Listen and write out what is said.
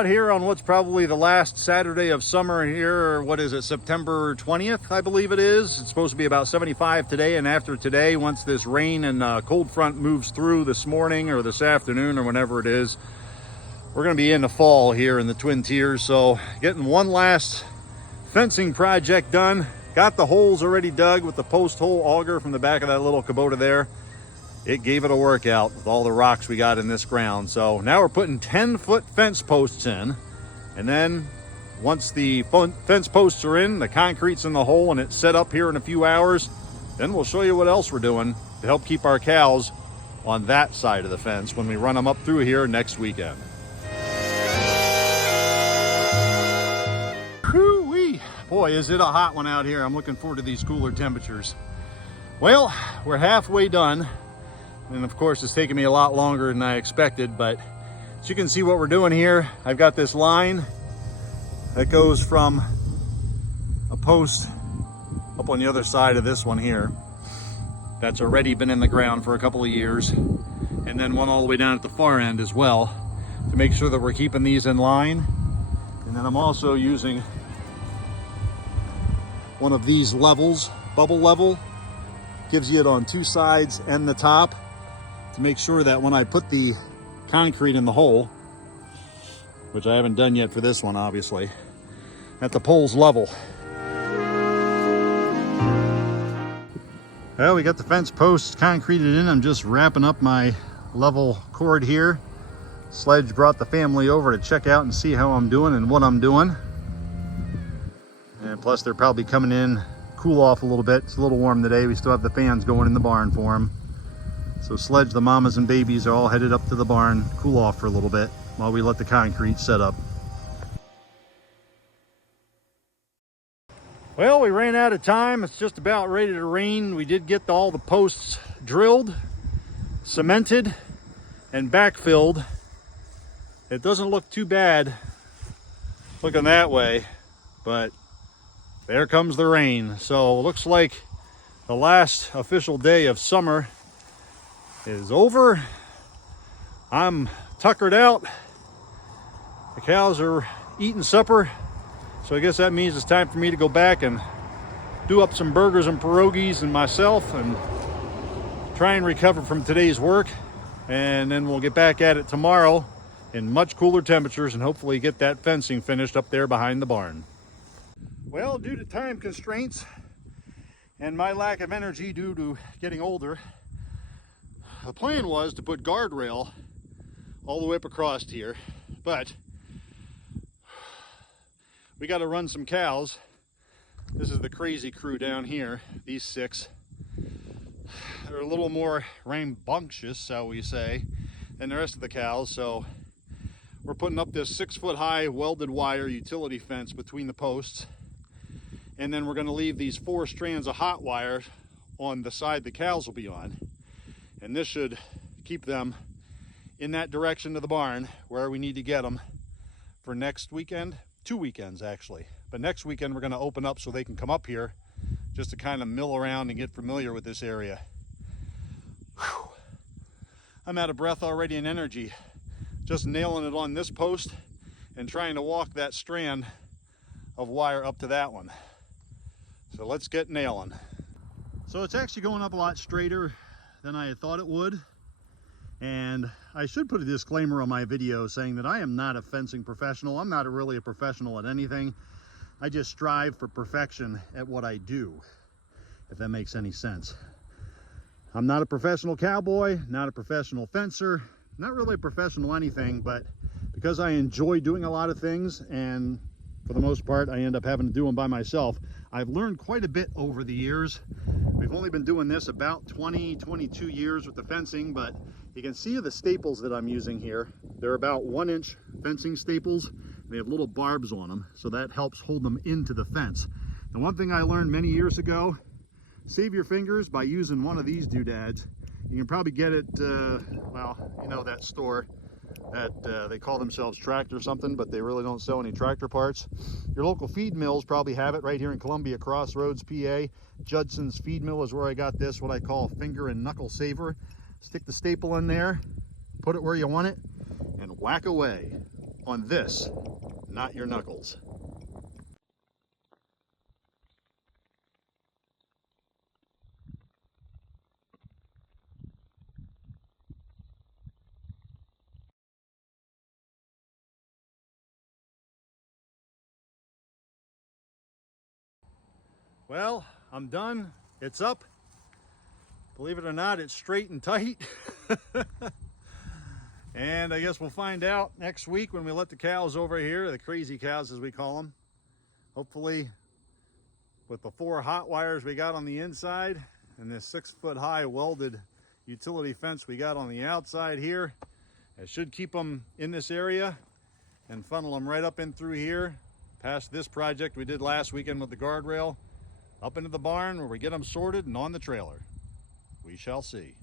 out here on what's probably the last Saturday of summer here, or what is it, September 20th, I believe it is. It's supposed to be about 75 today, and after today, once this rain and cold front moves through this morning or this afternoon or whenever it is, we're going to be in the fall here in the Twin Tiers. So getting one last fencing project done. Got the holes already dug with the post hole auger from the back of that little Kubota there. It gave it a workout with all the rocks we got in this ground. So now we're putting 10-foot fence posts in. And then once the fence posts are in, the concrete's in the hole and it's set up here in a few hours, then we'll show you what else we're doing to help keep our cows on that side of the fence when we run them up through here next weekend. Whoo-wee. Boy, is it a hot one out here. I'm looking forward to these cooler temperatures. Well, we're halfway done. And of course, it's taken me a lot longer than I expected, but as you can see what we're doing here, I've got this line that goes from a post up on the other side of this one here that's already been in the ground for a couple of years, and then one all the way down at the far end as well to make sure that we're keeping these in line. And then I'm also using one of these levels, bubble level, gives you it on two sides and the top, to make sure that when I put the concrete in the hole, which I haven't done yet for this one obviously, that the pole's level. Well, we got the fence posts concreted in. I'm just wrapping up my level cord here. Sledge brought the family over to check out and see how I'm doing and what I'm doing. And plus they're probably coming in, cool off a little bit. It's a little warm today. We still have the fans going in the barn for them. So Sledge, the mamas and babies are all headed up to the barn, cool off for a little bit while we let the concrete set up. Well, we ran out of time. It's just about ready to rain. We did get all the posts drilled, cemented, and backfilled. It doesn't look too bad looking that way, but there comes the rain. So it looks like the last official day of summer is over. I'm tuckered out. The cows are eating supper. So I guess that means it's time for me to go back and do up some burgers and pierogies and myself and try and recover from today's work. And then we'll get back at it tomorrow in much cooler temperatures and hopefully get that fencing finished up there behind the barn. Well, due to time constraints and my lack of energy due to getting older, the plan was to put guardrail all the way up across here, but we got to run some cows. This is the crazy crew down here, these six. They're a little more rambunctious, shall we say, than the rest of the cows, so we're putting up this 6-foot high welded wire utility fence between the posts, and then we're going to leave these 4 strands of hot wire on the side the cows will be on. And this should keep them in that direction to the barn where we need to get them for next weekend. 2 weekends actually. But next weekend we're going to open up so they can come up here just to kind of mill around and get familiar with this area. Whew. I'm out of breath already and energy. Just nailing it on this post and trying to walk that strand of wire up to that one. So let's get nailing. So it's actually going up a lot straighter than I had thought it would. And I should put a disclaimer on my video saying that I am not a fencing professional. I'm not really a professional at anything. I just strive for perfection at what I do, if that makes any sense. I'm not a professional cowboy, not a professional fencer, not really a professional anything, but because I enjoy doing a lot of things, and for the most part I end up having to do them by myself, I've learned quite a bit over the years. We've only been doing this about 22 years with the fencing, but you can see the staples that I'm using here. They're about 1-inch fencing staples. They have little barbs on them, so that helps hold them into the fence. And one thing I learned many years ago, save your fingers by using one of these doodads. You can probably get it, well, you know, that store that they call themselves Tractor something, but they really don't sell any tractor parts. Your local feed mills probably have it right here in Columbia Crossroads, PA. Judson's Feed Mill is where I got this, what I call finger and knuckle saver. Stick the staple in there, put it where you want it, and whack away on this, not your knuckles. Well, I'm done. It's up. Believe it or not, it's straight and tight. And I guess we'll find out next week when we let the cows over here, the crazy cows as we call them. Hopefully, with the 4 hot wires we got on the inside and this 6-foot high welded utility fence we got on the outside here, it should keep them in this area and funnel them right up in through here, past this project we did last weekend with the guardrail, up into the barn where we get them sorted and on the trailer. We shall see.